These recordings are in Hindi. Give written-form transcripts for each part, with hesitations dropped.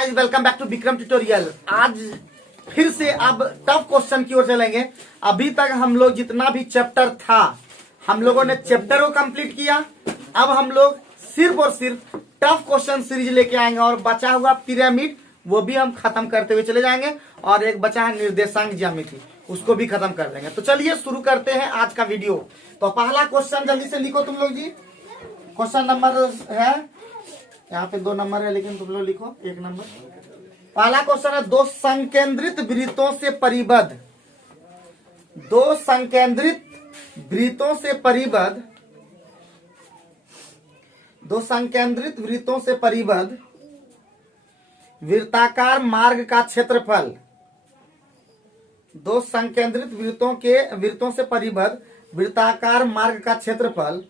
Welcome back to Vikram tutorial. आज फिर से अब टफ क्वेश्चन की ओर चलेंगे। अभी तक हम लोग जितना भी चैप्टर था हम लोगों ने चैप्टर को कंप्लीट किया। अब हम लोग सिर्फ और सिर्फ टफ क्वेश्चन सीरीज लेके आएंगे और बचा हुआ पिरामिड वो भी हम खत्म करते हुए चले जाएंगे और एक बचा है निर्देशांक ज्यामिति उसको भी खत्म कर देंगे। तो चलिए शुरू करते हैं आज का वीडियो। तो पहला क्वेश्चन जल्दी से लिखो तुम लोग जी। क्वेश्चन नंबर है यहाँ पे 2 नंबर है लेकिन तुम लोग लिखो 1 नंबर। पहला क्वेश्चन है दो संकेंद्रित वृत्तों से परिबद्ध, दो संकेंद्रित वृत्तों से परिबद्ध, दो संकेंद्रित वृत्तों से परिबद्ध वृत्ताकार मार्ग का क्षेत्रफल, दो संकेंद्रित वृत्तों से परिबद्ध वृत्ताकार मार्ग का क्षेत्रफल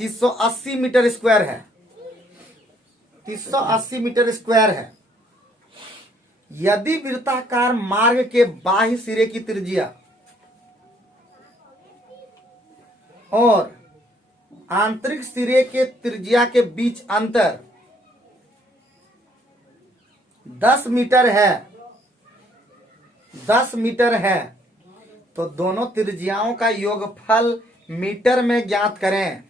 380 मीटर स्क्वायर है। 380 मीटर स्क्वायर है। यदि वृत्ताकार मार्ग के बाह्य सिरे की त्रिज्या और आंतरिक सिरे के त्रिज्या के बीच अंतर 10 मीटर है, 10 मीटर है, तो दोनों त्रिज्याओं का योगफल मीटर में ज्ञात करें।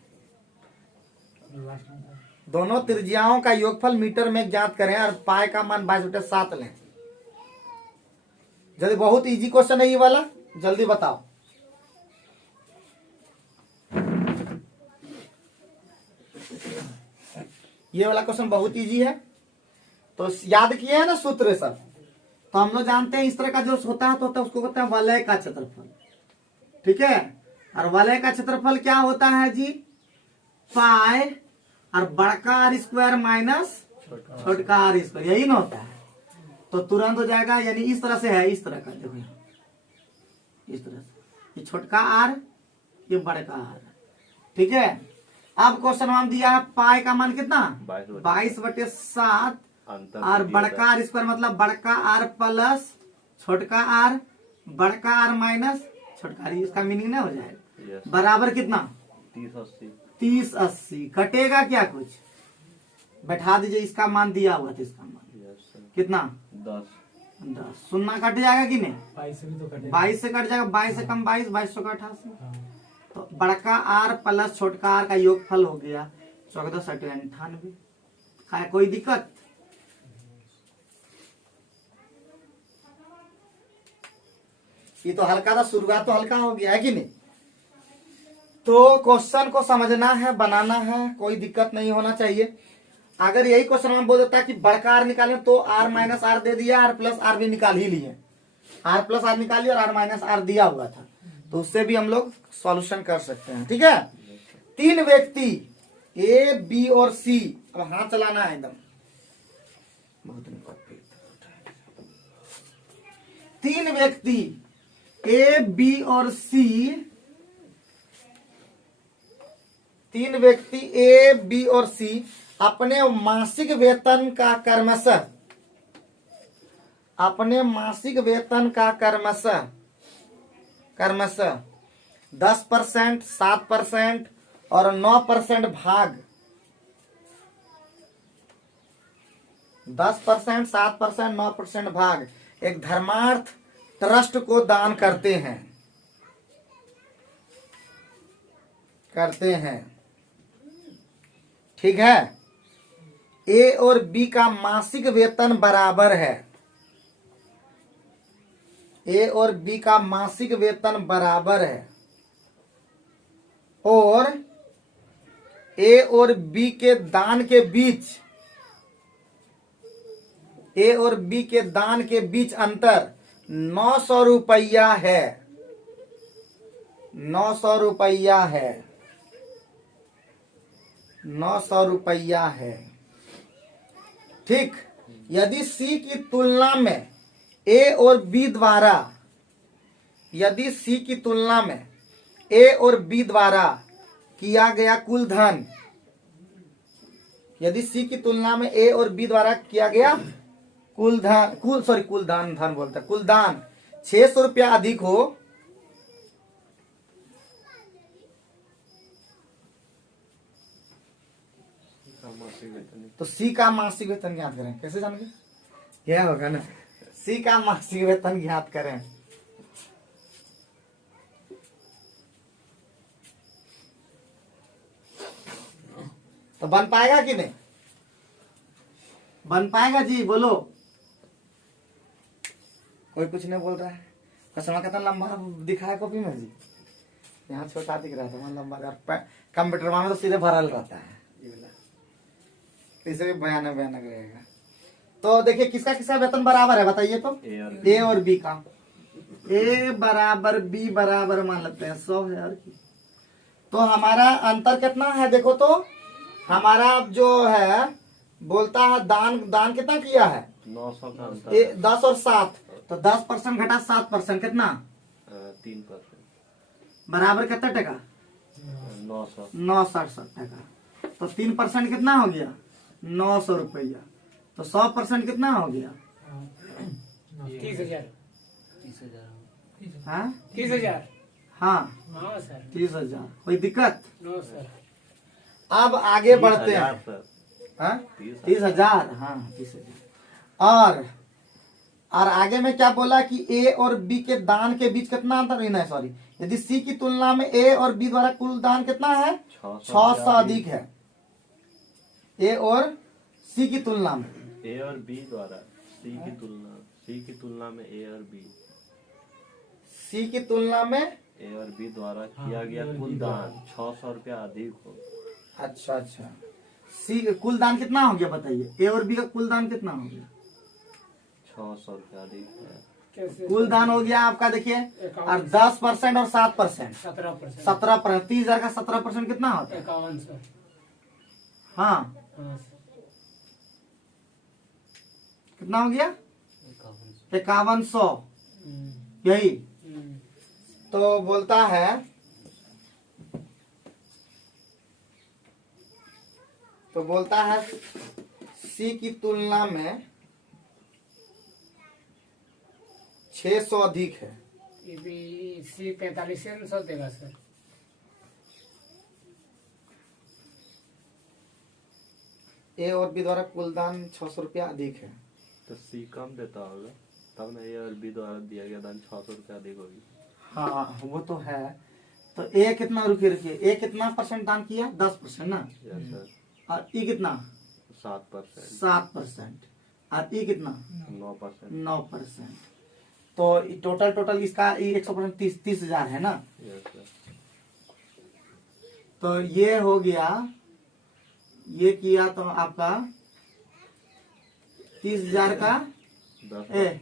दोनों त्रिज्याओं का योगफल मीटर में ज्ञात करें और पाई का मान 22/7 लें। जल्दी, बहुत इजी क्वेश्चन है ये वाला, जल्दी बताओ। ये वाला क्वेश्चन बहुत इजी है। तो याद किए हैं ना सूत्र सब। तो हम लोग जानते हैं इस तरह का जो होता है तो उसको कहते हैं वलय का क्षेत्रफल। ठीक है, और वलय का क्षेत्रफल क्या होता है जी? पाई और बड़का आर स्क्वायर माइनस छोटका आर स्क्वायर, यही ना होता है। तो तुरंत हो जाएगा, यानी इस तरह से है, इस तरह का देखो, इस तरह से ये छोटका आर ये बड़का आर। ठीक है, अब क्वेश्चन में दिया है पाई का मान कितना 22/7 और बड़का आर स्क्वायर मतलब बड़का आर प्लस छोटका आर, बड़का आर माइनस छोटका आर। इसका मीनिंग ना हो जाएगा बराबर कितना 30/80। कटेगा क्या कुछ? बैठा दीजिए। इसका मान दिया हुआ था, इसका मान कितना 10। सुनना कट जाएगा कि नहीं? 22 से कट जाएगा। 22 से कम 22, 22 का 88। तो बड़का आर प्लस छोटका आर का योगफल हो गया 14/98। है कोई दिक्कत? ये तो हल्का था, शुरुआत तो हल्का हो गया है कि नहीं? तो क्वेश्चन को समझना है, बनाना है, कोई दिक्कत नहीं होना चाहिए। अगर यही क्वेश्चन में बोल देता है कि बड़का आर निकालें तो आर माइनस आर दे दिया, आर प्लस आर भी निकाल ही लिए, आर प्लस आर निकालिए और आर माइनस आर दिया हुआ था, तो उससे भी हम लोग सॉल्यूशन कर सकते हैं। ठीक है, 3 व्यक्ति ए बी और सी, अब हाथ चलाना है एकदम, 3 व्यक्ति ए बी और सी, 3 व्यक्ति ए बी और सी अपने मासिक वेतन का क्रमशः, अपने मासिक वेतन का क्रमशः 10%, 7% और 9% भाग, 10%, 7%, 9% भाग एक धर्मार्थ ट्रस्ट को दान करते हैं। ठीक है, ए और बी का मासिक वेतन बराबर है, ए और बी का मासिक वेतन बराबर है और ए और बी के दान के बीच, ए और बी के दान के बीच अंतर 900 रुपया है, 900 रुपया है, 900 रुपया है। ठीक, यदि सी की तुलना में ए और बी द्वारा, यदि सी की तुलना में ए और बी द्वारा किया गया कुल धन, यदि सी की तुलना में ए और बी द्वारा किया गया कुल दान 600 रुपया अधिक हो तो तो सी का मासिक वेतन ज्ञात करें। कैसे जानेंगे? क्या होगा ना, सी का मासिक वेतन ज्ञात करें। तो बन पाएगा कि नहीं? बन पाएगा जी? बोलो। कोई कुछ नहीं बोल रहा है। कसमा कितना लंबा दिखा है कॉपी में जी? यहाँ छोटा दिख रहा था, वहाँ लंबा। कंप्यूटर में तो सीधे भरल रहता है ये वाला, इसे भी भयानक भयानक रहेगा। तो देखिए किसका किसका वेतन बराबर है बताइए तो? ए और बी का। ए बराबर बी बराबर मान लेते हैं 100 है और की। तो हमारा अंतर कितना है देखो तो? हमारा जो है बोलता है दान, दान कितना किया है? 900 का अंतर। 10 और 7, तो 10% घटा 7% कितना? 3%। बराबर कितना टका? 960 टका। तो 3% कितना हो गया? 900 रुपया। तो 100% कितना हो गया? 30,000। हाँ 30,000। हाँ हाँ सर। 30,000। कोई दिक्कत? No sir. अब आगे बढ़ते हैं। 30,000। हाँ 30,000। और आगे में क्या बोला कि ए और बी के दान के बीच कितना अंतर? नहीं सॉरी, यदि सी की तुलना में ए और बी द्वारा कुल दान कितना है? 600 अधिक है। ए और सी की तुलना में, ए और बी द्वारा सी की तुलना में ए और बी, सी की तुलना में ए और बी द्वारा किया गया कुल दान 600 रुपया अधिक हो। अच्छा अच्छा, सी कुल दान कितना हो गया बताइए? ए और बी का कुल दान कितना हो गया? 600 रुपया अधिक है। कैसे? कुल दान हो गया आपका देखिए, और 10% और 7%, 17%। 17%। 30,000 का 17% कितना होता है? 51 सर। हाँ हाँ सर। कितना हो गया? 5100। हम्म, यही हम्म। तो बोलता है, तो बोलता है सी की तुलना में 600 अधिक है। ये भी सी 4500 देगा सर। ए और बी द्वारा कुल दान 600 रुपया अधिक है। तो सी कम देता होगा तब ना ए और बी द्वारा दिया गया दान 600 रुपया अधिक होगी। हाँ वो तो है। तो ए कितना रुकिए, ए कितना परसेंट दान किया? 10% ना। Yes sir. और ई कितना? 7%। 7%। और ई कितना? 9%। 9%। तो टोटल इसका 100% 30,000 है ना। Yes sir. तो ये हो गया, ये किया तो आपका 30,000 का 10%।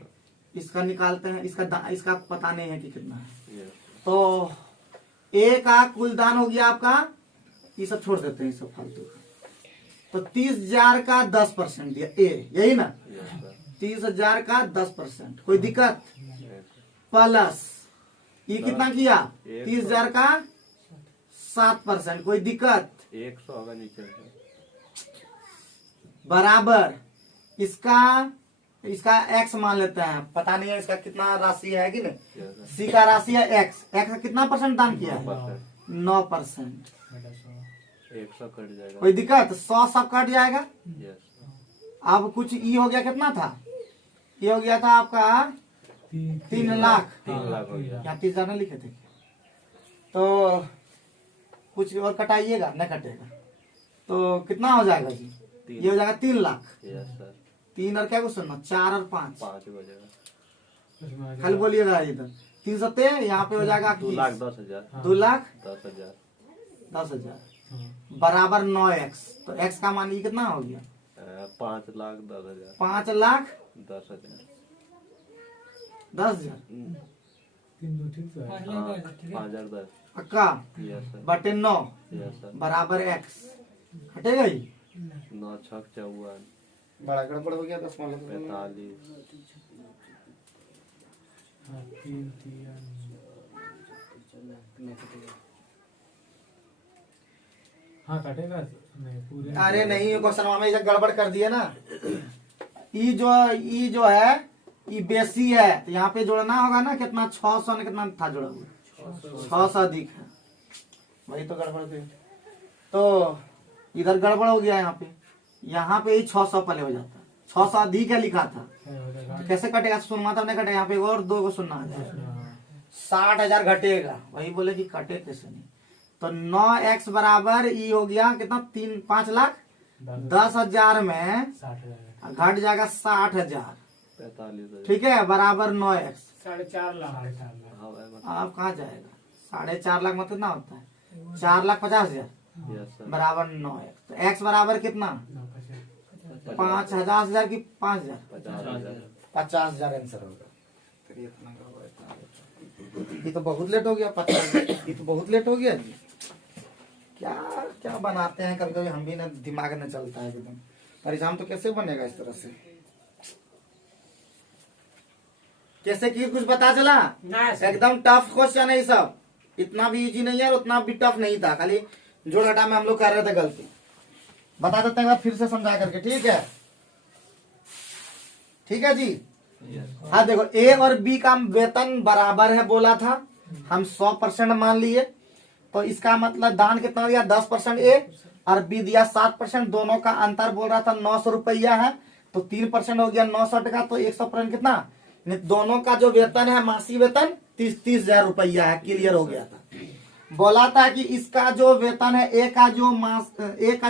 इसका निकालते हैं, इसका पता नहीं है कि कितना है। यस तो ए का कुल दान हो गया आपका, ये सब छोड़ देते हैं, ये सब फालतू का। तो 30,000 का 10% दिया ए, यही ना। सर। 30,000 का 10%, कोई दिक्कत? यस प्लस ये कितना किया? 100। 30,000 का 7%, कोई दिक्कत? 100 होगा नीचे से। बराबर इसका x मान लेते हैं, पता नहीं है इसका कितना राशि है कि नहीं। Yes sir. सी का राशि है x का कितना परसेंट दान किया है? 9%। 9%। 100 कट जाएगा। कोई दिक्कत? 100 सब कट जाएगा। Yes sir. अब कुछ ई हो गया, कितना था? ये हो गया था आपका 3 लाख। 3 लाख हो गया। यहाँ 30,000 नहीं लिखे थे? तो कुछ और कटाइएगा, नहीं कटेगा। तो कितना हो जाएगा जी? ये हो जाएगा 3 लाख। Yes sir. 3 और क्या कुछ सुनना, 4 और 5 5 हो जाएगा। खाली बोलिएगा इधर। 3 सत्ते यहाँ पे हो जाएगा 2,10,000। 2,10,000। 10,000। बराबर 9x। तो x का मान ये कितना हो गया? 5,10,000। 5,10,000। 10,000। 10,000 हाँ, 5,010। अक्का यस सर। बटे 9 यस सर। बराबर x। हटेगा ही। 9 छक 54। बड़ा गड़बड़ हो गया 10 मान लो। 45। हाँ कटेगा नहीं पूरे। अरे नहीं, क्वेश्चन में जब गड़बड़ कर दिया ना, ई जो है ये बेसी है, तो यहाँ पे जोड़ना होगा ना कितना? 600 ने कितना था जोड़ा हुआ? 600 अधिक है, वही तो गड़बड़ थी। तो इधर गड़बड़ हो गया यहाँ पे। यहाँ पे ही 600 पहले हो जाता, 600 अधिक है लिखा था, हो जाएगा। तो कैसे कटेगा? सुनमा तब नहीं कटेगा, यहाँ पे और 2 को सुनना आ जाएगा, हाँ, 60,000 घटेगा। वही बोले कि कटे कैसे नहीं, तो 9x बराबर ई हो गया कितना, 5 लाख 10,000 में 60,000 घट जाएगा 60,000, 45,000। ठीक है, बराबर 9x। 4.5 लाख। 4.5 हाँ भाई, मतलब आप कहाँ जाएगा, 4.5 लाख मतलब कितना होता है, 4,50,000 यस सर। बराबर 9x। तो x बराबर कितना, 50,000 की 5,000, 50,000। 50,000 आंसर होगा। फिर इतना का होगा, ये तो बहुत लेट हो गया, 50,000 ये तो बहुत लेट हो गया जी। क्या क्या बनाते हैं, कभी कभी हम भी ना दिमाग में चलता है एकदम। और एग्जाम तो कैसे बनेगा इस तरह से, कैसे की कुछ पता चला? ना सर। एकदम टफ क्वेश्चन है ये सब, इतना भी इजी नहीं है और उतना भी टफ नहीं था, खाली जोड़ घटा में हम लोग कर रहे थे गलती। बता देते हैं, फिर से समझा करके, ठीक है? ठीक है जी। हाँ देखो, ए और बी का वेतन बराबर है बोला था, हम 100% मान लिए, तो इसका मतलब दान कितना दिया, 10% ए और बी दिया 7%, दोनों का अंतर बोल रहा था 900 रुपया है, तो 3% हो गया 960 का, तो 100% कितना, दोनों का जो वेतन है मासिक वेतन 30,000 रुपया है। क्लियर हो गया था। बोला था कि इसका जो वेतन है, ए का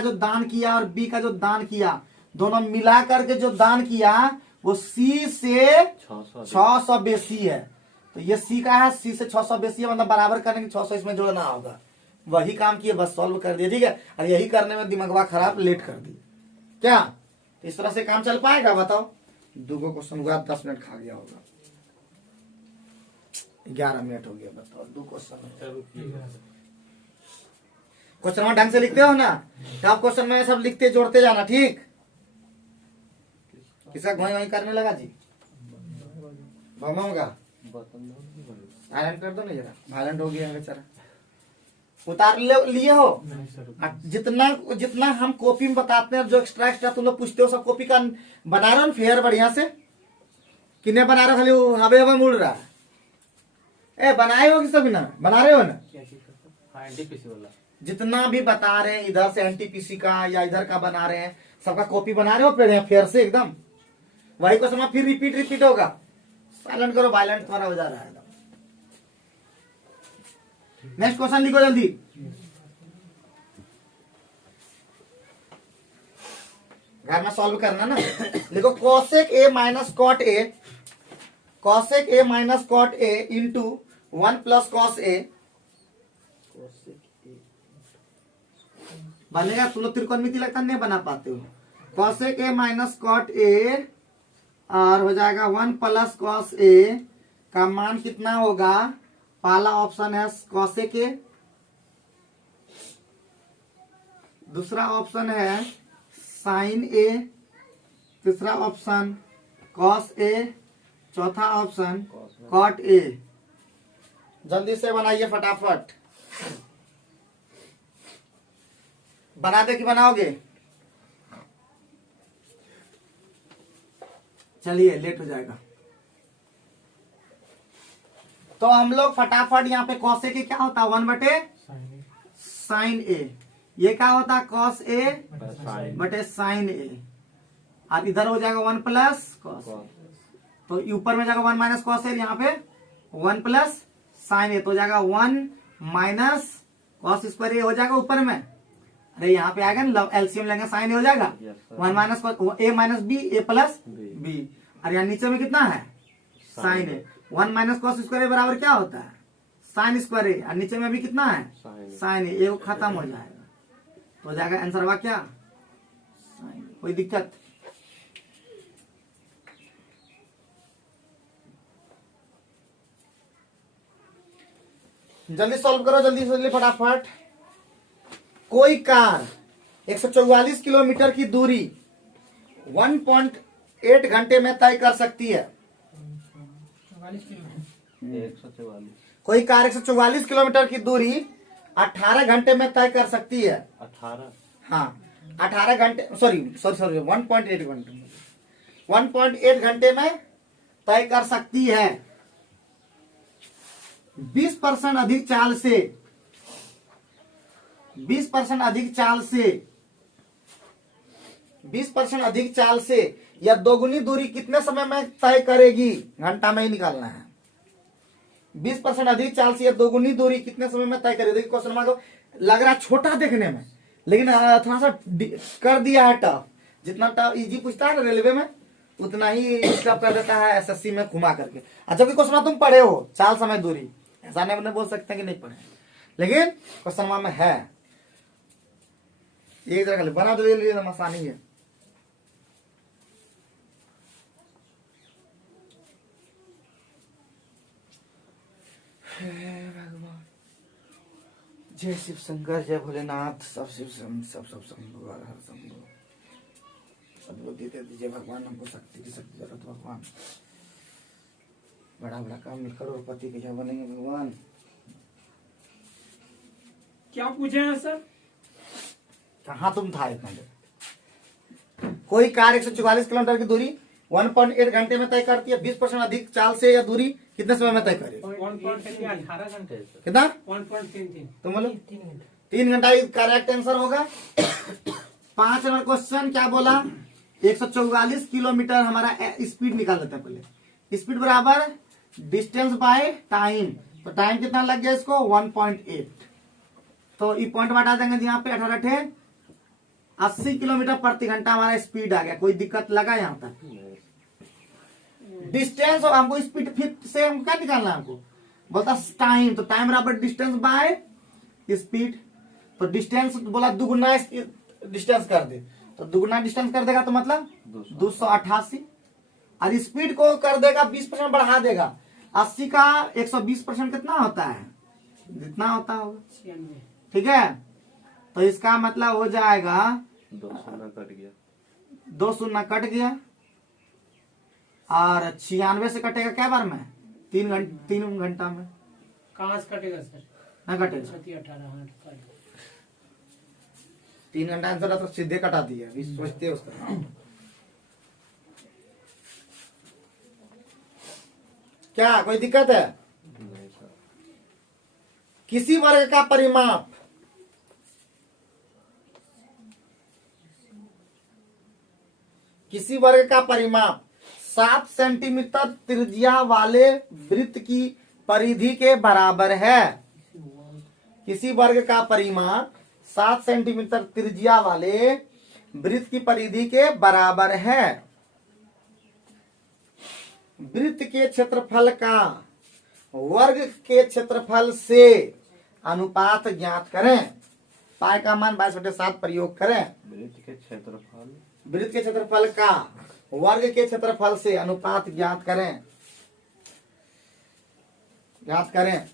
जो दान किया और बी का जो दान किया, दोनों मिला करके जो दान किया वो सी से 600 बेसी है, तो ये सी का है, सी से 600 बेसी है, मतलब बराबर करने के 600 इसमें जोड़ना होगा। वही काम किए, बस सॉल्व कर दिए, ठीक है? और यही करने में दिमागवा खराब लेट कर दी क्या? इस तरह से काम चल पाएगा बताओ? 2 क्वेश्चन हुआ, 10 मिनट खा गया होगा, 11 मिनट हो गया, बताओ 2 क्वेश्चन। क्वेश्चन ढंग से लिखते हो ना, टफ क्वेश्चन में सब लिखते जोड़ते जाना, ठीक? किसका घोई वही करने लगा जी, होगा साइलेंट कर दो ना जरा, वायलेंट हो गया है बेचारा। उतार लिए हो? नहीं सर, जितना हम कॉपी में बताते हैं, जो एक्स्ट्रा तुम लोग पूछते हो, सब कॉपी का बना रहे हो ना फेयर बढ़िया से, किन्ने बना रहे हो? खाली हवे हवे मुड़ रहा है। ए बनाए हो कि सभी ना बना रहे हो ना? हाँ, एनटीपीसी वाला जितना भी बता रहे हैं, इधर से एनटीपीसी का या इधर का बना रहे हैं, सबका कॉपी बना रहे हो फेयर से एकदम? वही क्वेश्चन फिर रिपीट होगा। साइलेंट करो, वायलेंट तुम्हारा हो जा रहा है। नेक्स्ट क्वेश्चन लिखो जल्दी। घर में सॉल्व करना ना। लिखो cosec A minus cot A, cosec A minus cot A into 1 plus cos A बनेगा। तुम लोग त्रिकोणमिति लगता नहीं बना पाते हो। Cosec A minus cot A और हो जाएगा 1 प्लस कॉस ए का मान कितना होगा? पहला ऑप्शन है कोसेक ए, दूसरा ऑप्शन है साइन ए, तीसरा ऑप्शन कॉस ए, चौथा ऑप्शन कॉट ए। जल्दी से बनाइए फटाफट। बना दे कि बनाओगे? चलिए लेट हो जाएगा तो हम लोग फटाफट यहाँ पे कॉस ए के क्या होता है 1/साइन ए, ये क्या होता है कॉस ए बटे साइन ए, और इधर हो जाएगा 1 प्लस कॉस, तो ऊपर में जाएगा 1 माइनस कॉस ए, यहाँ पे 1 प्लस साइन ए, तो हो जाएगा 1 माइनस कॉस स्क्वायर ए हो जाएगा ऊपर में। अरे यहाँ पे आएगा ना एलसीएम लेंगे, साइन ए हो जाएगा 1 माइनस ए माइनस बी ए प्लस बी, और यहाँ नीचे में कितना है साइन ए। 1 माइनस कॉस स्क्वायर ए बराबर क्या होता है साइन स्क्वायर ए, और नीचे में भी कितना है साइन ए, वो खत्म हो जाएगा तो हो जाएगा आंसर हुआ क्या साइन। कोई दिक्कत? जल्दी सॉल्व करो, जल्दी से फटाफट। कोई कार 144 किलोमीटर की दूरी 1.8 घंटे में तय कर सकती है। 144 कोई कार 144 किलोमीटर की दूरी 18 घंटे में तय कर सकती है। 18 हाँ 18 घंटे, सॉरी 1.8 घंटे, 1.8 घंटे में तय कर सकती है 20% अधिक चाल से, 20% अधिक चाल से 20% अधिक चाल से या दोगुनी दूरी कितने समय में तय करेगी? घंटा में ही निकालना है। 20% अधिक चाल से या दोगुनी दूरी कितने समय में तय करेगी? क्वेश्चन मार्क लग रहा है छोटा देखने में, लेकिन थोड़ा सा कर दिया है टफ। जितना टफ इजी पूछता है ना रेलवे में, उतना ही टफ कर देता है एसएससी में घुमा करके। अच्छा कि क्वेश्चन तुम पढ़े हो चाल समय दूरी, ऐसा नहीं बोल सकते कि नहीं पढ़े, लेकिन क्वेश्चन में है। एक जगह बना तो ले आसानी है। भगवान जय शिव शंकर, जय भोलेनाथ, सब शिव सब शंभु, हर हर शंभु। सद्बुद्धि दे दीजिए भगवान, हमको शक्ति की शक्ति जरूरत भगवान। बड़ा बड़ा काम करोड़पति के क्या बनेंगे भगवान। क्या पूछे हैं सर? कहाँ तुम था इतना देर? कोई कार 144 किलोमीटर की दूरी 1.8 घंटे में तय करती है। 20% अधिक चाल से या दूरी कितने समय में तय करे? 18 घंटे है सर। कितना? 1.33। तुम बोलो 3 घंटा। करेक्ट आंसर होगा। 5 नंबर क्वेश्चन क्या बोला? 144 किलोमीटर हमारा स्पीड निकाल लेते हैं पहले। स्पीड बराबर डिस्टेंस बाय टाइम, तो टाइम कितना लग गया इसको? 1.8। तो ये पॉइंट हटा देंगे जी यहाँ पे। 18 80 किलोमीटर प्रति घंटा हमारा स्पीड आ गया। कोई दिक्कत लगा यहाँ तक? डिस्टेंस और हमको स्पीड फिर से हमको क्या निकालना है? हमको बोलता टाइम, तो टाइम बराबर डिस्टेंस बाय स्पीड। तो डिस्टेंस बोला दुगुना डिस्टेंस कर दे, तो दुगुना डिस्टेंस कर देगा तो मतलब 288। और स्पीड को कर देगा 20% बढ़ा देगा। 80 का 120% कितना होता है? जितना होता होगा, 96। ठीक है। तो इसका मतलब हो जाएगा 2 शून्य कट गया, 2 शून्य कट गया, और 96 से कटेगा क्या बार में? 3 घंटा में। कहाँ से कटेगा सर? ना कटेगा 18 कट। 3 घंटा आंसर तो सीधे कटा दिया। अभी सोचते हैं उसका। क्या कोई दिक्कत है? नहीं सर। किसी वर्ग का परिमाप किसी वर्ग का परिमाप 7 सेंटीमीटर त्रिज्या वाले वृत्त की परिधि के बराबर है। किसी वर्ग का परिमाप 7 सेंटीमीटर त्रिज्या वाले वृत्त की परिधि के बराबर है। वृत्त के क्षेत्रफल का वर्ग के क्षेत्रफल से अनुपात ज्ञात करें। पाई का मान 22/7 प्रयोग करें। वृत्त के क्षेत्रफल, वृत्त के क्षेत्रफल का वर्ग के क्षेत्रफल से अनुपात ज्ञात करें। ज्ञात करें,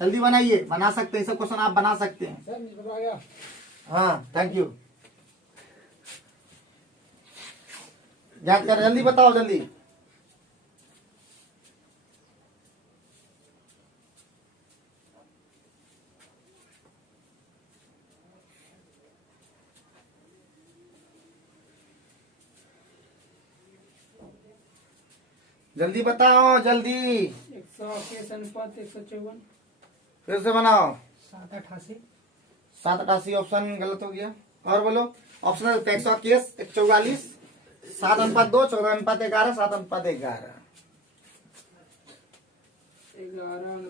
जल्दी बनाइए। बना सकते हैं सब क्वेश्चन, आप बना सकते हैं। सर हाँ थैंक यू। ज्ञात करें, जल्दी बताओ जल्दी। जल्दी बताओ जल्दी। 128 अनुपात 154। फिर से बनाओ। 788। 788 ऑप्शन गलत हो गया। और बोलो ऑप्शन 121, 144, 7:2, 14:11, 7:11।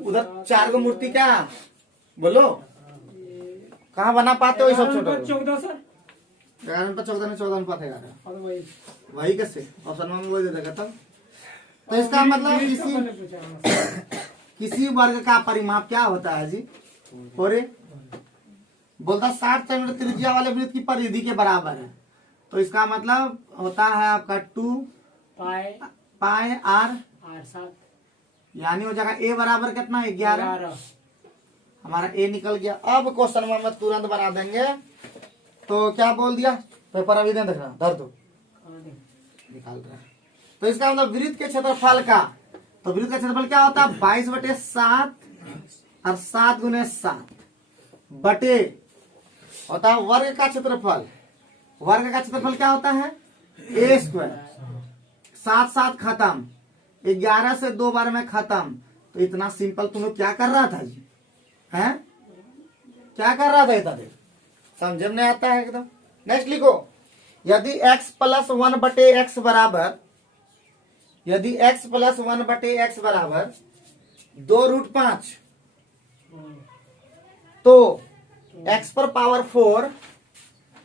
उधर 4 गो मूर्ति क्या बोलो, कहाँ बना पाते हो? ये सब छोटा 14 सर। 11:14 में 14:11। और वही वही कैसे ऑप्शन में वही दे देगा तब। तो इसका मतलब किसी वर्ग का परिमाप क्या होता है जी? और बोलता 60 सेंटीमीटर त्रिज्या वाले वृत्त की परिधि के बराबर है। तो इसका मतलब होता है आपका 2 पाई आर 7। यानी हो जाएगा ए बराबर कितना? 11। हमारा ए निकल गया। अब क्वेश्चन में हम तुरंत बना देंगे। तो क्या बोल दिया? पेपर अभी देख रहा धर दो, निकाल रहा है। तो इसका मतलब वृत्त के क्षेत्रफल का, तो वृत्त का क्षेत्रफल क्या होता है? 22/7 और 7 × 7 बटे होता है वर्ग का क्षेत्रफल। वर्ग का क्षेत्रफल क्या होता है? a²। 7 7 खत्म, 11 से 2 बार में खत्म। तो इतना सिंपल तुम लोग क्या कर रहा था जी? हैं क्या कर रहा था? इतना देर समझ में नहीं आता है एकदम। नेक्स्ट लिखो, यदि x प्लस 1/x बराबर, यदि x प्लस 1/x बराबर 2√5, तो x पर पावर 4,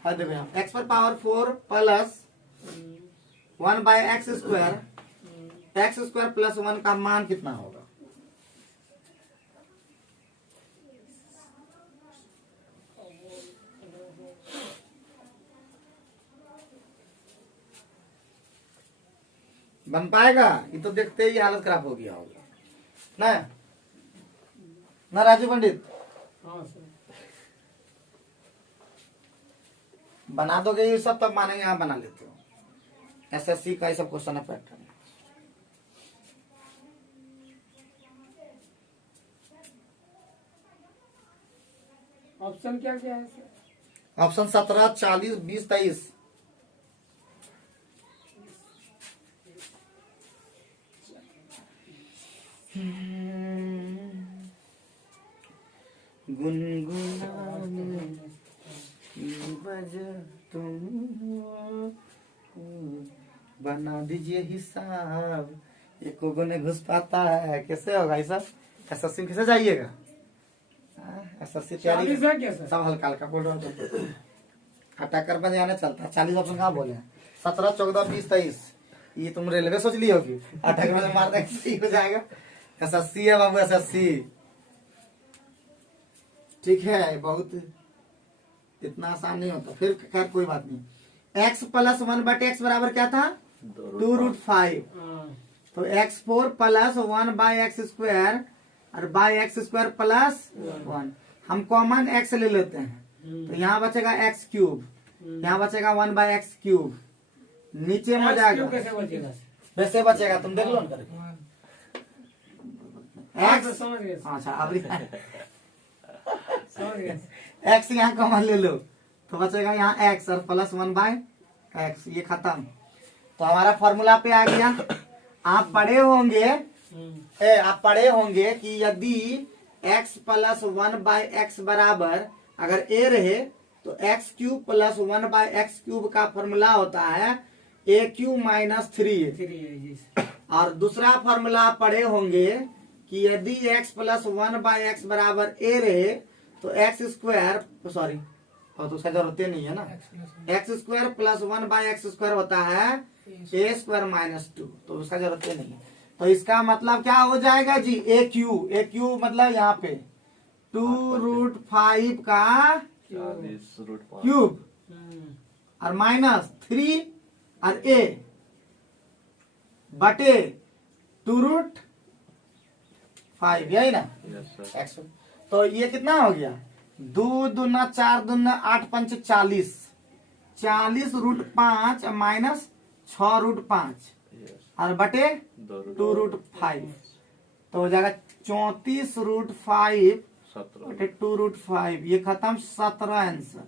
देखो यहाँ x पर power 4 plus 1/x square, x square plus 1 का मान कितना होगा? बन पाएगा? ये तो देखते ही हालत खराब हो गया होगा ना राजू पंडित? हाँ सर। बना दोगे ये सब तब मानेंगे यहाँ बना लेते हो। एसएससी का ये सब क्वेश्चन है पैटर्न। ऑप्शन क्या क्या है सर? ऑप्शन 17, 40, 20, 23। गुनगुनाने की वजह तुम, बना दीजिए हिसाब, ये कोगो ने घुस पाता है। कैसे होगा ये सब? एसएससी कैसे जाइएगा? एसएससी तैयारी 40 है क्या सर? सब हल्का हल्का बोल रहा हूँ, अटैकर बन जाने चलता है। 40 ऑप्शन कहाँ बोले? 17, 14, 20, 23। ये तुम रेलवे सोच ली होगी, अटैकर में मार देंगे सही हो जाएगा। एसएससी है बाबू, एसएससी। ठीक है, बहुत इतना आसान नहीं होता। फिर खैर कोई बात नहीं। x प्लस 1/x बराबर क्या था? 2√5। तो x4 प्लस 1/x स्क्वायर और बाई एक्स स्क्वायर प्लस 1। हम कॉमन x ले लेते हैं, तो यहाँ बचेगा x क्यूब, यहाँ बचेगा 1/x क्यूब, नीचे में जाएगा कैसे बचेगा? वैसे बचेगा, तुम देख लो ना करके। तो समझ गए सर, अच्छा अब समझ गए। x यहाँ कॉमन ले लो, तो बचेगा यहाँ x और प्लस 1/x, ये खत्म। तो हमारा फॉर्मूला पे आ गया। आप पढ़े होंगे, आप पढ़े होंगे कि यदि x प्लस 1/x बराबर अगर a रहे तो x cube plus 1/x cube का फॉर्मूला होता है a क्यूब माइनस 3। 3 है जी सर। और दूसरा फॉर्मूला आप पढ़े होंगे कि यदि x प्लस 1/x बराबर a रहे तो x स्क्वायर, सॉरी और तो उसका जरूरत नहीं है ना, x square plus 1/x square होता है a स्क्वायर माइनस 2, तो उसका जरूरत नहीं है। तो इसका मतलब क्या हो जाएगा जी? a क्यू मतलब यहाँ पे 2√5 का 40√5 क्यूब और माइनस 3 और a बटे 2√5, यही ना? Yes sir. x। तो ये कितना हो गया? 2 दूना 4 दूना 8 पंच 40, 40√5 माइनस 6√5 यस और बटे 2√5 2√5, तो हो जाएगा 34√5 17 बटे 2√5। ये खत्म, 17 आंसर।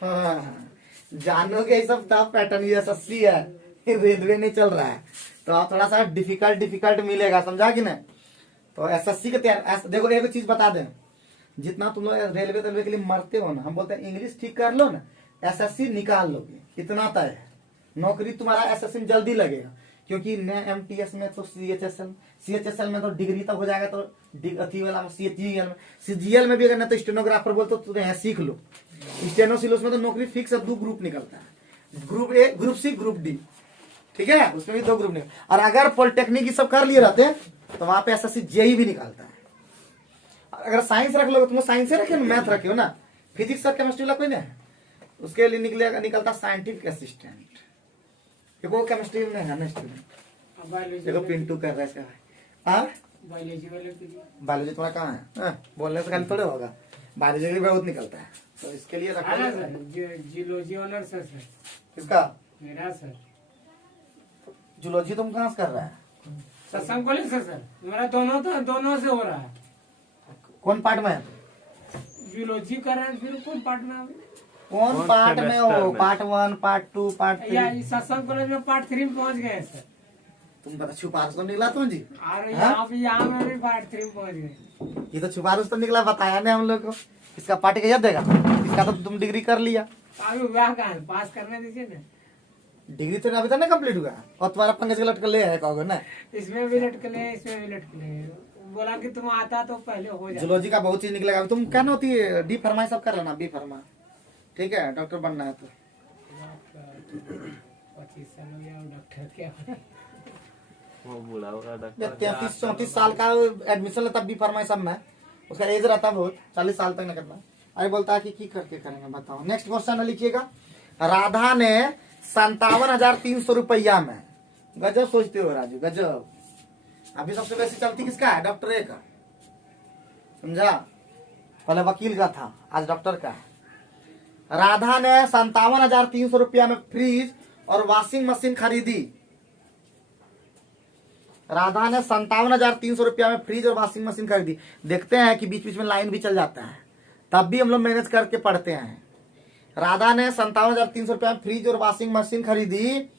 हाँ, जानोगे ये सब टफ पैटर्न, ये एसएससी है, रेलवे नहीं चल रहा है, तो आप थोड़ा सा डिफिकल्ट मिलेगा, समझा कि नहीं? तो एसएससी के तैयार देखो, एक चीज बता दें, जितना तुम लोग रेलवे के लिए मरते हो ना, हम बोलते हैं इंग्लिश ठीक कर लो ना, एसएससी निकाल लोगे, इतना तय है। नौकरी तुम्हारा एसएससी में जल्दी लगेगा, क्योंकि एमटीएस में तो सीएचएसएल में तो डिग्री तक हो जाएगा, तो अथी वाला सीजीएल में भी अगर ना तो स्टेनोग्राफर बोलते तो यहाँ सीख लो। स्टेनो सिलोस में तो नौकरी फिक्स है, 2 ग्रुप निकलता है, group A, group C, group D. ठीक है, उसमें भी 2 ग्रुप निकल। और अगर पॉलिटेक्निक सब कर लिए रहते तो वहां पे एसएससी जेई भी निकालता है। अगर साइंस रख लो, तुम साइंस से रखे, मैथ रखे हो ना, फिजिक्स और केमिस्ट्री वाला कोई नहीं है, उसके लिए निकलता साइंटिफिक असिस्टेंट। देखो केमिस्ट्री में है ना स्टूडेंट, देखो पिंटू कर रहा है इसका। हाँ, बायोलॉजी वाले के लिए बायोलॉजी तुम्हारा कहाँ है? हाँ, बोलने से खाली थोड़े होगा, बायोलॉजी भी बहुत निकलता है, तो इसके लिए रखा है है। सर, जियोलॉजी ऑनर्स है सर इसका मेरा सर। जूलॉजी तुम कहाँ से कर रहा है? सत्संग कॉलेज से सर, मेरा दोनों से हो रहा है। कौन पार्ट में है? जियोलॉजी कर रहे हैं, फिर कौन पार्ट में अभी? कौन कौन पार्ट में हो? semester में? पार्ट 1, पार्ट 2, पार्ट या 3? इस सत्संग कॉलेज में पार्ट 3 में पहुंच गए हैं सर। तुम पता छुपारुस तो निकला तुम जी? और हाँ? यहाँ में भी पार्ट 3 में पहुंच गए। ये तो छुपारुस तो निकला, बताया नहीं हम लोग को। इसका पार्टी का याद देगा, इसका तो तुम डिग्री कर लिया। अभी हुआ कहाँ है? पास करने दीजिए ना। डिग्री तो अभी तक नहीं कंप्लीट हुआ और तुम्हारा पंकज के लटक ले है कहोगे ना। इसमें भी लटके ले, इसमें भी लटके ले। बोला कि तुम आता तो पहले हो जाए। जूलॉजी का बहुत चीज निकलेगा। अभी तुम क्या ना होती है डी फर्मा सब कर लेना, बी फर्मा, ठीक है, डॉक्टर बनना है तो। 25 साल हो गया डॉक्टर क्या। वो बुढ़ा होगा जब डॉक्टर 33-34 साल का एडमिशन लेता बी फर्मा सब में, उसका एज रहता बहुत 40 साल तक न करना। अरे बोलता है कि की करके करेंगे बताओ। नेक्स्ट क्वेश्चन लिखिएगा। राधा ने 57,300 रुपया में, गजब सोचते हो राजू, गजब। अभी सबसे बेसी चलती किसका है? डॉक्टर ए का, समझा? पहले वकील का था, आज डॉक्टर का है। राधा ने 57,300 रुपया में फ्रिज और वॉशिंग मशीन खरीदी। राधा ने 57,300 रुपया में फ्रिज और वॉशिंग मशीन खरीदी। देखते हैं कि बीच बीच में लाइन भी चल जाता है, तब भी हम लोग मैनेज करके पढ़ते हैं। राधा ने 57,300 रुपया में फ्रिज और वॉशिंग मशीन खरीदी।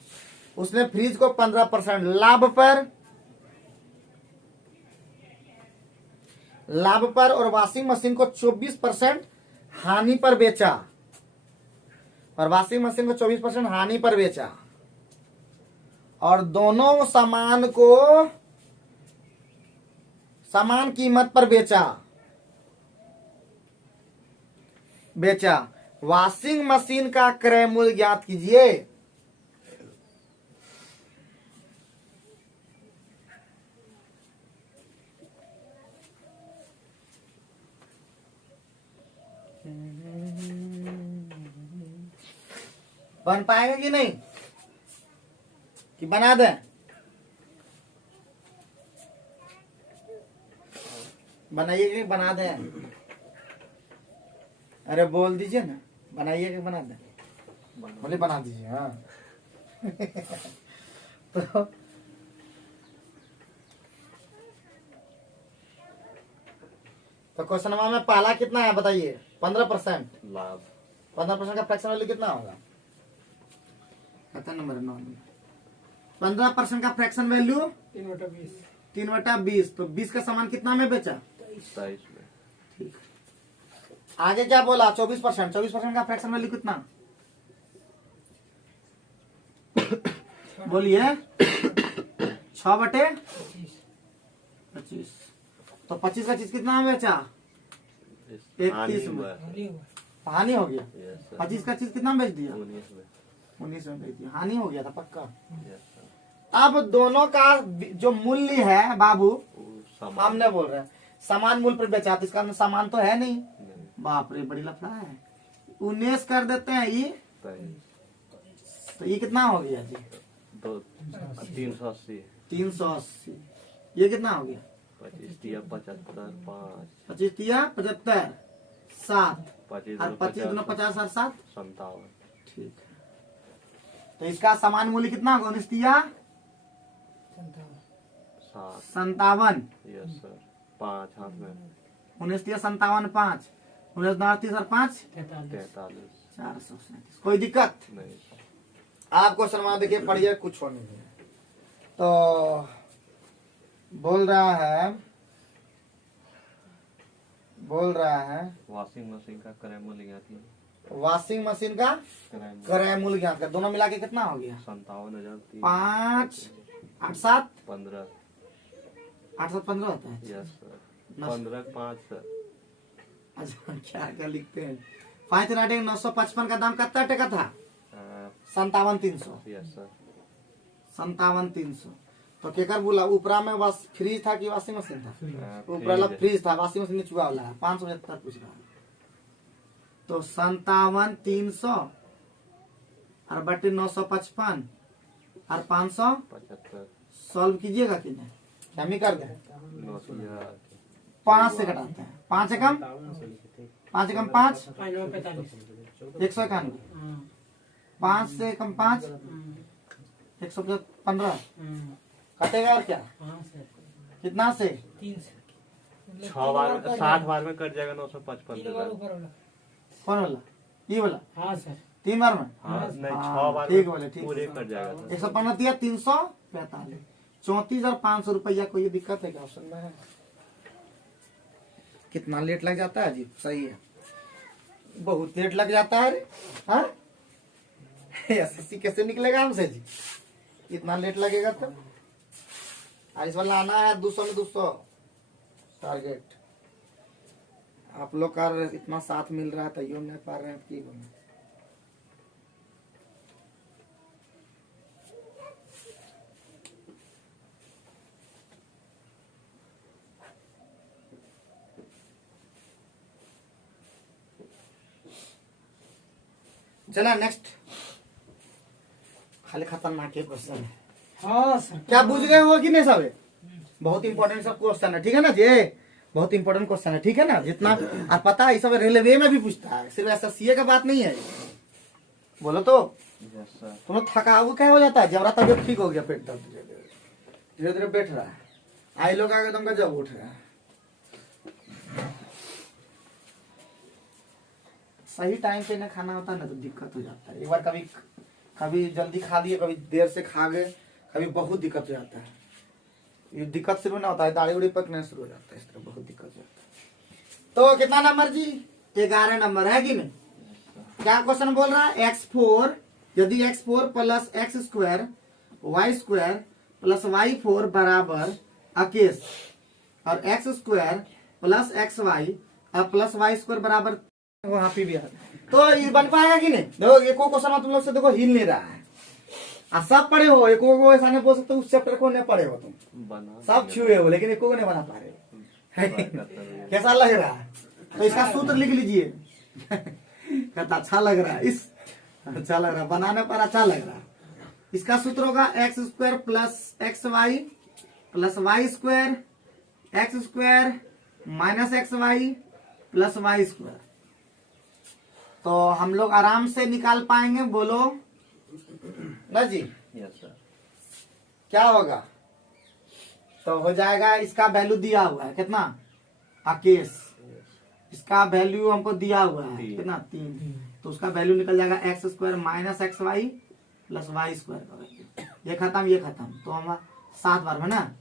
उसने फ्रिज को 15% लाभ पर और वॉशिंग मशीन को 24% हानि पर बेचा। और वॉशिंग मशीन को 24% हानि पर बेचा और दोनों सामान को समान कीमत पर बेचा। वॉशिंग मशीन का क्रय मूल्य ज्ञात कीजिए। बन पाएंगे कि नहीं, कि बना दें? बनाइए कि बना दें? अरे बोल दीजिए ना, बनाइए कि बना दें? बोले बना दीजिए। हाँ तो क्वेश्चन में पहला कितना है बताइए? 15%। लाभ 15% का फ्रैक्शन वैल्यू कितना होगा? नंबर 9। 15% का फ्रैक्शन वैल्यू 3/20। 3/20। तो 20 का सामान कितना में बेचा? 27 में। ठीक। आगे क्या बोला? 24%। 24% का फ्रैक्शन वैल्यू कितना? बोलिए। 6/25। तो 25 का चीज कितना में बेचा? 31 में। हानि हो गया। 25 का चीज कितना में बेच दिया? 19 में बेच दिया। हानि हो गया था पक्का। अब दोनों का जो मूल्य है बाबू, हमने बोल रहे हैं समान मूल्य पर बेचा, तो इसका सामान तो है नहीं। बाप रे बड़ी लफड़ा है। 19 कर देते हैं ये, तो ये कितना हो गया जी? 380। 380। ये कितना हो गया? 25 तिया 75 5 25 तिया 75 7 25 और 25 दूना 50 और 7 57। ठीक है। तो इसका समान मूल्य कितना होगा? 19 तिया 57। Yes sir. 5 हाथ में 19 तिया 57 5 19 30 और 5 43। 437। कोई दिक्कत नहीं आपको? शर्मा देखिए पढ़िए, कुछ हो नहीं है। तो बोल रहा है वॉशिंग मशीन का क्रय मूल्य ज्ञात कीजिए। वॉशिंग मशीन का क्रय मूल्य ज्ञात कर। दोनों मिला के कितना हो गया? 57,000 5 8 7 15। 8 7 15 होता है। Yes sir. 15 5 सर। अच्छा क्या क्या लिखते हैं? 5 955 का दाम कितना टका था? 57,300। Yes sir. 57,300। तो केकर बोला? ऊपरा में फ्रिज था कि वॉशिंग मशीन था? ऊपरा वाला फ्रिज था, वॉशिंग मशीन निचुआ वाला है। 575 पूछ रहा है। तो 57,300 और बटे 955 और 575 सॉल्व कीजिएगा कि नहीं? हम ही कर दें। 5 से घटाते हैं। 5 एकम 5 एकम 5 191। 5 से कम 5 115 कटेगा और क्या? कितना से? 6 बार 60 बार में कट जाएगा 955 देगा। कौन वाला? ये वाला? हाँ सर। 3 बार में? हाँ नहीं हाँ, 6 बार ठीक में बोले, ठीक। पूरे कट जाएगा। 115 दिया 345 34 और 500 रुपया। कोई ये दिक्कत है क्या ऑप्शन में? कितना लेट लग जाता है जी? सही है। बहुत लेट लग जाता है रे। हाँ एसएससी कैसे निकलेगा हमसे जी, इतना लेट लगेगा तो। और इस बार लाना है 200 में 200 टारगेट। आप लोग का इतना साथ मिल रहा है तैयो नहीं पा रहे हैं की बोले। चला नेक्स्ट, खाली खतरनाक क्वेश्चन है। हाँ सर। क्या बुझ गए हो कि नहीं सब? बहुत इंपॉर्टेंट सब क्वेश्चन है, ठीक है ना जी, बहुत इंपॉर्टेंट क्वेश्चन है, ठीक है ना। जितना आप पता है ये सब रेलवे में भी पूछता है, सिर्फ एसएससीए का बात नहीं है। बोलो तो यस सर। तुम लोग थकाऊ क्या हो जाता है? जबरा तबियत ठीक हो गया, पेट दर्द धीरे धीरे बैठ रहा है, आई लोग आगे तुमका जब उठ रहा है। सही टाइम पे ना खाना होता है ना तो दिक्कत हो जाता है। एक बार कभी कभी जल्दी खा लिए, कभी देर से खा गए, कभी बहुत दिक्कत हो जाता है। ये दिक्कत शुरू ना होता है, दाढ़ी उड़ी पकने शुरू हो जाता है, इस तरह बहुत दिक्कत हो जाता है। तो कितना नंबर जी? 11 नंबर है कि नहीं? क्या क्वेश्चन बोल रहा है? x4 यदि x4 plus x square y square plus y4 बराबर 21 और x square plus x y और प्लस वाई स्क्वायर बराबर वहां पे भी है, तो ये बन पाएगा कि नहीं? देखो एक क्वेश्चन तुम लोग से देखो हिल नहीं रहा है, आ सब पढ़े हो, एक को ऐसा नहीं बोल सकते उस चैप्टर को नहीं पढ़े हो तुम, बना सब छुए हो लेकिन एक को नहीं बना पा रहे हो। कैसा लग रहा है? तो इसका सूत्र लिख लीजिए। कहता अच्छा लग रहा है, इस अच्छा लग रहा है, बनाने पर अच्छा लग रहा है। इसका सूत्र होगा x square plus x y plus y square x square minus x y plus y square. तो हम लोग आराम से निकाल पाएंगे, बोलो ना जी? Yes sir. क्या होगा? तो हो जाएगा, इसका वैल्यू दिया हुआ है कितना? 21। इसका वैल्यू हमको दिया हुआ है कितना? 3। तो उसका वैल्यू निकल जाएगा x square minus x y plus y square का वैल्यू। ये खत्म, ये खत्म, तो हम 7 बार है ना।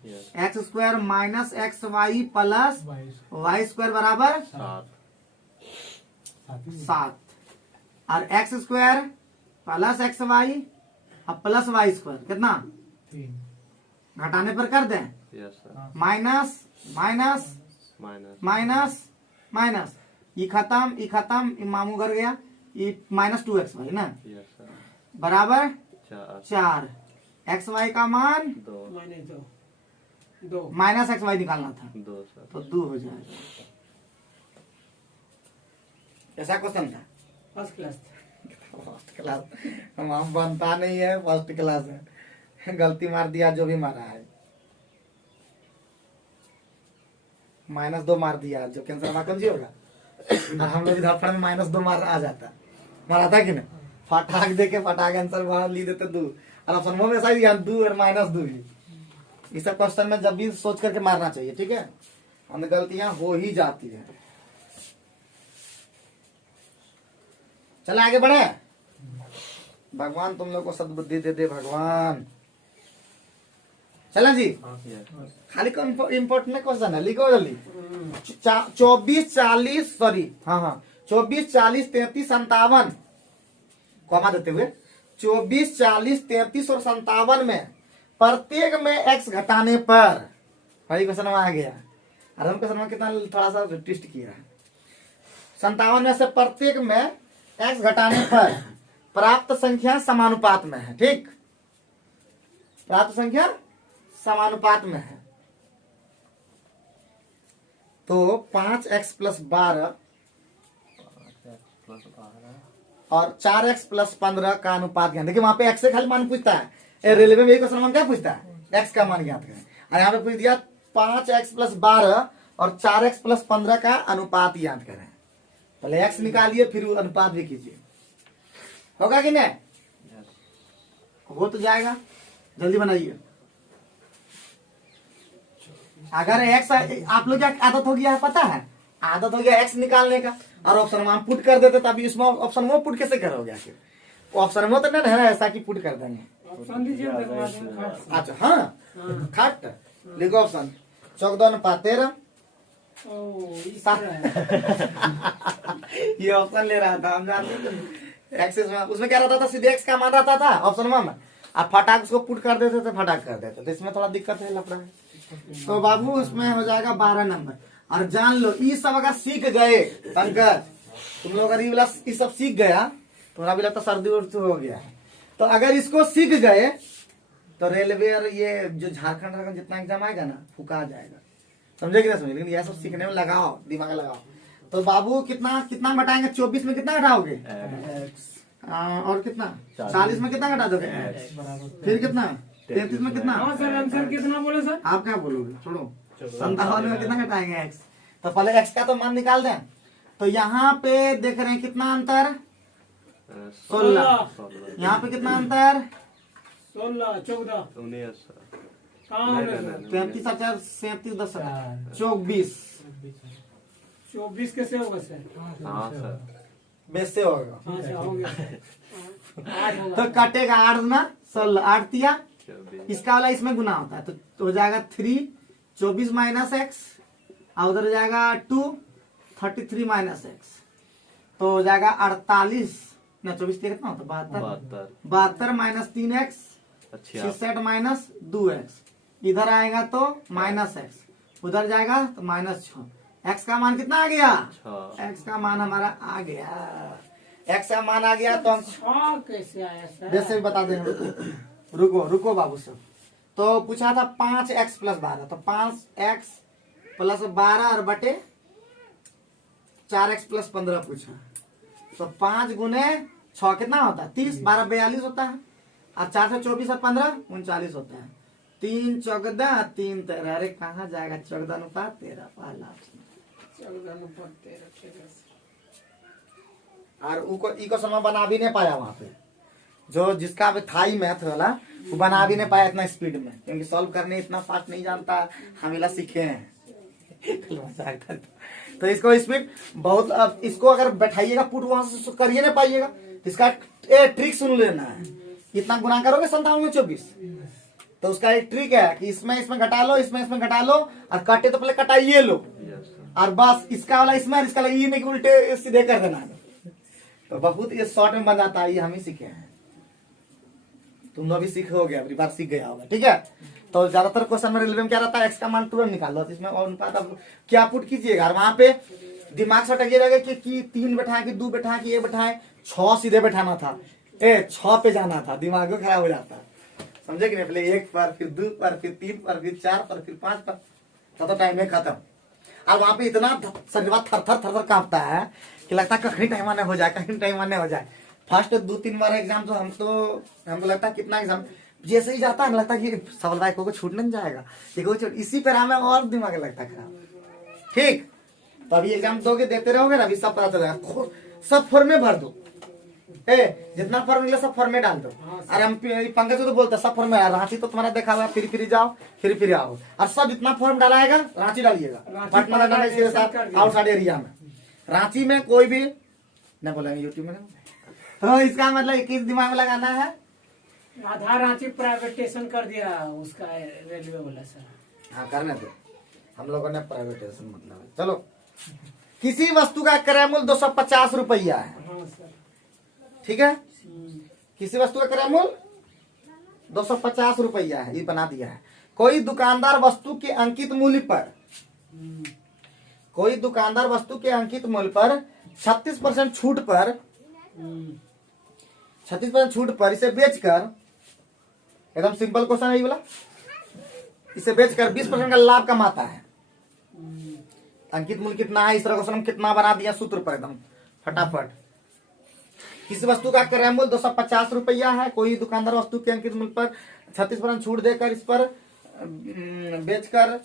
X square minus x y plus y square बराबर 7 और x square plus x y और प्लस वाई स्क्वायर कितना? 3। घटाने पर कर दें, yes sir. Minus minus minus minus minus, ये खत्म, ये मामू घर गया, ये माइनस 2x वाई ना यस सर। बराबर 4 4। एक्स वाई का मान 2 माइनस 2 माइनस एक्स वाई निकालना था, 2 सर। तो 2 हो जाएगा। ऐसा क्वेश्चन था। First class. फर्स्ट क्लास हम बनता नहीं है, फर्स्ट क्लास है। गलती मार दिया जो भी मारा है, -2 मार दिया, जो कैंसर माकन जी होगा। और हम लोग इधर में -2 मार आ जाता, मारा था कि नहीं? फटाक दे के फटाक आंसर वहां ली देते 2 और ऑप्शन में ऐसा ही 2 और -2 ही। इस सब क्वेश्चन में जब भी सोच करके मारना चाहिए, ठीक है? और गलतियां हो ही जाती है। चले आगे बढ़े। भगवान तुम लोग को सद्बुद्धि दे दे भगवान। चला जी, यस खाली इम्पोर्टेंट क्वेश्चन है, लिखो जल्दी। 24 40 सॉरी हाँ 24 40 33 57 कॉमा देते हुए 24 40 33 और 57 में प्रत्येक में x घटाने पर, वही क्वेश्चन में आ गया। और हम क्वेश्चन में कितना थोड़ा सा ट्विस्ट किया है। 57 में से प्रत्येक में x घटाने पर प्राप्त संख्या समानुपात में है, ठीक? प्राप्त संख्या समानुपात में है। तो 5x प्लस 12 प्लस 12 और 4x प्लस 15 का अनुपात ज्ञात। देखिए वहां पे x से खाली मान पूछता है, रेलवे में क्वेश्चन मान क्या पूछता है? x का मान ज्ञात करें। और यहाँ पे पूछ दिया 5x प्लस 12 और 4x प्लस 15 का अनुपात ज्ञात करें। पहले x निकालिए फिर अनुपात भी कीजिए, होगा कि नहीं? हो तो जाएगा, जल्दी बनाइए। अगर x आप लोग क्या आदत हो गया है पता है? आदत हो गया x निकालने का और ऑप्शन में पुट कर देते, तभी इसमें ऑप्शन में पुट कैसे करोगे? आखिर ऑप्शन में तो नहीं है ऐसा कि पुट कर देंगे। ऑप्शन दीजिए देखवा देंगे। अच्छा हाँ, खट लिखो ऑप्शन 14 अनुपात 13 ओ इस तरह है। ये ऑप्शन ले रहा था, हम जानते थे एक्सेस में उसमें क्या रहता था, सीधे एक्स का मान रहता था ऑप्शन में, आप फटाक उसको पुट कर देते थे, फटाक कर देते थे, इसमें थोड़ा दिक्कत है, लफड़ा है। तो बाबू उसमें हो जाएगा 12 नंबर। और जान लो ये सब अगर सीख गए पंकज, तुम लोग अगर ये सब सीख गया, तुम्हारा भी लगता सर्दी उर्दी हो गया है, तो अगर इसको सीख गए तो रेलवे और ये जो झारखंड का जितना एग्जाम आएगा ना फुका जाएगा, समझे कि नहीं समझे। लेकिन यह सब सीखने में लगाओ, दिमाग लगाओ। तो बाबू कितना कितना घटाएंगे, 24 में कितना घटाओगे, और कितना 40 में कितना घटा दोगे, फिर कितना 33 में कितना, हाँ सर आंसर कितना बोले सर? आप क्या बोलोगे, छोड़ो 57 में कितना घटाएंगे एक्स। तो पहले एक्स का तो मान निकाल दें। तो यहाँ पे देख रहे हैं कितना अंतर, 16। यहाँ पे कितना अंतर, 16 14 19 कहाँ हो गए सर? 33 और 4 37 10 24 24 कैसे होगा सर? हाँ सर वैसे होगा। हाँ सर हो गया सर। 8 होगा तो कटेगा 8 ना 16, 8 दिया, 24 इसका वाला इसमें गुना होता है, तो हो जाएगा 3 24 माइनस एक्स, और उधर जाएगा 2 33 माइनस एक्स, तो हो जाएगा 48 ना 24 कितना होता है 72, 72 माइनस 3 एक्स, अच्छा 66 माइनस 2 एक्स, इधर आएगा तो माइनस एक्स, उधर जाएगा तो माइनस 6। एक्स का मान कितना आ गया, एक्स का मान हमारा आ गया, एक्स का मान आ गया। तो हम 6 कैसे आया सर? वैसे भी बता देंगे, रुको रुको बाबू सब। तो पूछा था 5x प्लस 12, तो 5x प्लस 12 और बटे 4x प्लस 15 पूछा, तो 5 गुने 6 कितना होता है 30, 12 42 होता है, और 4 से 24 और 15 39 होता है, 3 14 3 13, अरे कहाँ जाएगा 14 अनुपात 13 पहला ऑप्शन। 14 ऊपर 13 ठीक है। और इको समय बना भी नहीं पाया वहां पे, जो जिसका भी था ही मैथ वाला वो बना भी नहीं पाया इतना स्पीड में, क्योंकि सॉल्व करने इतना फास्ट नहीं जानता, हम इला सीखे हैं। तो इसको स्पीड बहुत, अब इसको अगर बैठाइएगा पुट वहां से करिए नहीं पाइएगा, इसका ट्रिक सुन लेना है। कितना गुना करोगे 57 में 24, तो उसका एक ट्रिक है कि इसमें घटा लो, इसमें घटा लो, और काटे तो पहले कटाइए लो, और बस इसका वाला इसमें इसका वाला ये नहीं कि उल्टे सीधे कर देना है। तो बहुत ये शॉर्ट में बन जाता है, ये हम ही सीखे हैं, तुम लोग भी सीखोगे, अगली बार सीख गया होगा, ठीक है। तो ज्यादातर क्वेश्चन में रेलवे में क्या रहता है, एक्स का मान तुरंत निकाल लो, तो इसमें और अनुपात अब क्या पुट कीजिएगा, और वहां पे दिमाग से अटकिएगा कि 3 बैठाए कि 2 बैठाए कि 1 बैठाए, 6 सीधे बैठाना था, 6 पे जाना था, दिमाग को खराब हो जाता है, समझे कि नहीं। पहले 1 पर, फिर 2 पर, फिर 3 पर, फिर 4 पर, फिर 5 पर, तो टाइम में खत्म। और वहां पे इतना शरीर थर थर थर थर कांपता है कि लगता है कहीं टाइम आने हो जाए, कहीं टाइम आने हो जाए। फर्स्ट 2-3 बार एग्जाम तो हमको लगता है कितना एग्जाम जैसे ही जाता है लगता है कि सवाल भाई को छूट नहीं जाएगा, इसी पर हमें और दिमाग लगता है खराब, ठीक। तो अभी एग्जाम दोगे, देते रहोगे ना, अभी सब पता चलेगा, सब फॉर्म में भर दो, जितना फॉर्म मिले सब फॉर्म में डाल दो। और हम पंकज तो बोलते सब फॉर्म में, रांची तो तुम्हारा देखा हुआ, फिर जाओ फिर आओ, और सब जितना फॉर्म डालाएगा रांची डालिएगा, पटना डालना इसके साथ आउटसाइड एरिया में, रांची में कोई भी न बोलेंगे यूट्यूब में। तो इसका मतलब किस दिमाग में लगाना है, आधार रांची प्राइवेटेशन कर दिया उसका रेलवे वाला सर। हाँ करने दो, हम लोगों ने प्राइवेटाइजेशन मतलब है। चलो, किसी वस्तु का क्रय मूल्य 250 रुपया है, हाँ सर ठीक है, किसी वस्तु का क्रय मूल्य 250 रुपया है, ये बना दिया है। कोई दुकानदार वस्तु के अंकित मूल्य पर, कोई दुकानदार वस्तु के अंकित मूल्य पर 36% छूट पर, 36% छूट पर इसे बेचकर, एकदम सिंपल क्वेश्चन है ये वाला, इसे बेचकर 20% का लाभ कमाता है। अंकित मूल्य कितना है, इस तरह क्वेश्चन हम कितना बना दिया सूत्र पर एकदम फटाफट। किसी वस्तु का क्रय मूल्य 250 रुपया है, कोई दुकानदार वस्तु के अंकित मूल्य पर 36% छूट देकर इस पर बेचकर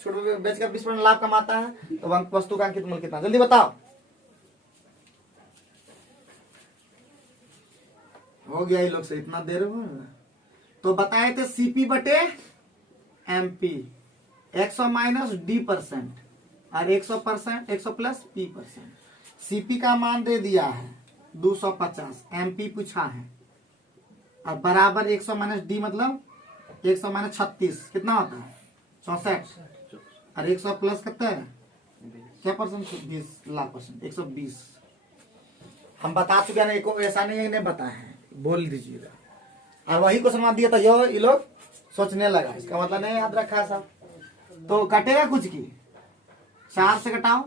20% लाभ कमाता है, तो वस्तु का अंकित मूल्य कितना, जल्दी बताओ। हो गया ये लोग से, इतना देर हो तो बताए थे सीपी बटे एमपी, 100 माइनस D% और 100% 100 प्लस P%। सीपी का मान दे दिया है 250, एमपी पूछा है, और बराबर 100 माइनस D मतलब 100 माइनस 36 कितना होता है 64, और 100 प्लस कितना है क्या परसेंट? 20 लाख परसेंट, 120। हम बता चुके हैं, ना ऐसा नहीं है नहीं बताए हैं, बोल दीजिएगा। और वही क्वेश्चन मान दिया था, ये लोग सोचने लगा, इसका मतलब नहीं याद रखा सब। तो कटेगा कुछ की 4 से घटाओ,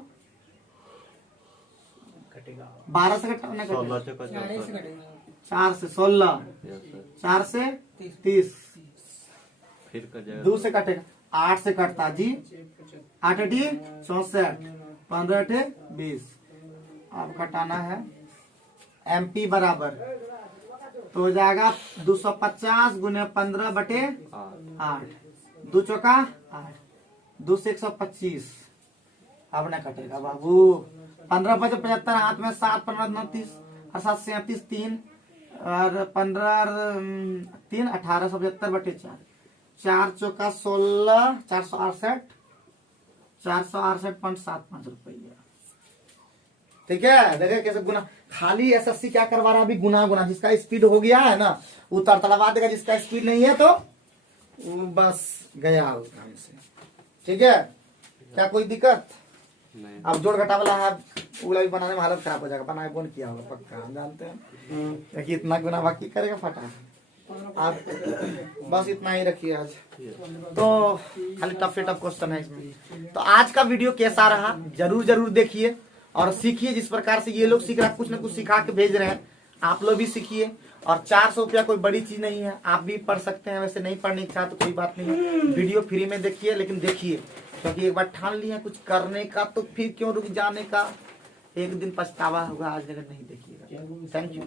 कटेगा 12 से घटाओ ना, 16 कटेगा से 40 कटेगा। कटेगा। 4 से 16, यस सर। 4 से 30, फिर कट जाएगा 2 से कटेगा, 8 से कटता जी, 8 × 64, 15 × 20। अब कटाना है MP बराबर, तो हो जाएगा 250 × 15/8, 2 चौका 8, 2 से 125। अब ना कटेगा बाबू, 15 × 5 = 75, हाथ में 7, 15 × 9 30, और 7 से 37, 3 और 15 3 1875/4, 4 चौका 16, 468, 468.75 रुपया। ठीक है, देखिए कैसे गुना, खाली SSC क्या करवा रहा है अभी, गुना गुना। जिसका स्पीड हो गया है ना वो तड़तड़वा देगा, जिसका स्पीड नहीं है तो वो बस गया उस काम से। ठीक है, क्या कोई दिक्कत? नहीं। अब जोड़ घटा वाला है, उगला भी बनाने में हालत खराब हो जाएगा, बनाए कौन किया होगा पक्का, हम जानते हैं कि इतना गुना बाकी करेगा फटा। आप बस इतना ही रखिए आज, तो खाली टफ से टफ क्वेश्चन है इसमें। तो आज का वीडियो कैसा रहा जरूर जरूर देखिए और सीखिए। जिस प्रकार से ये लोग सीख रहे हैं, कुछ न कुछ सिखा के भेज रहे हैं, आप लोग भी सीखिए। और 400 रुपया कोई बड़ी चीज नहीं है, आप भी पढ़ सकते हैं। वैसे नहीं पढ़ने की इच्छा तो कोई बात नहीं है, वीडियो फ्री में देखिए, लेकिन देखिए, क्योंकि एक बार ठान लिया कुछ करने का तो फिर क्यों रुक जाने का। एक दिन पछतावा होगा आज अगर नहीं देखिएगा। Thank you.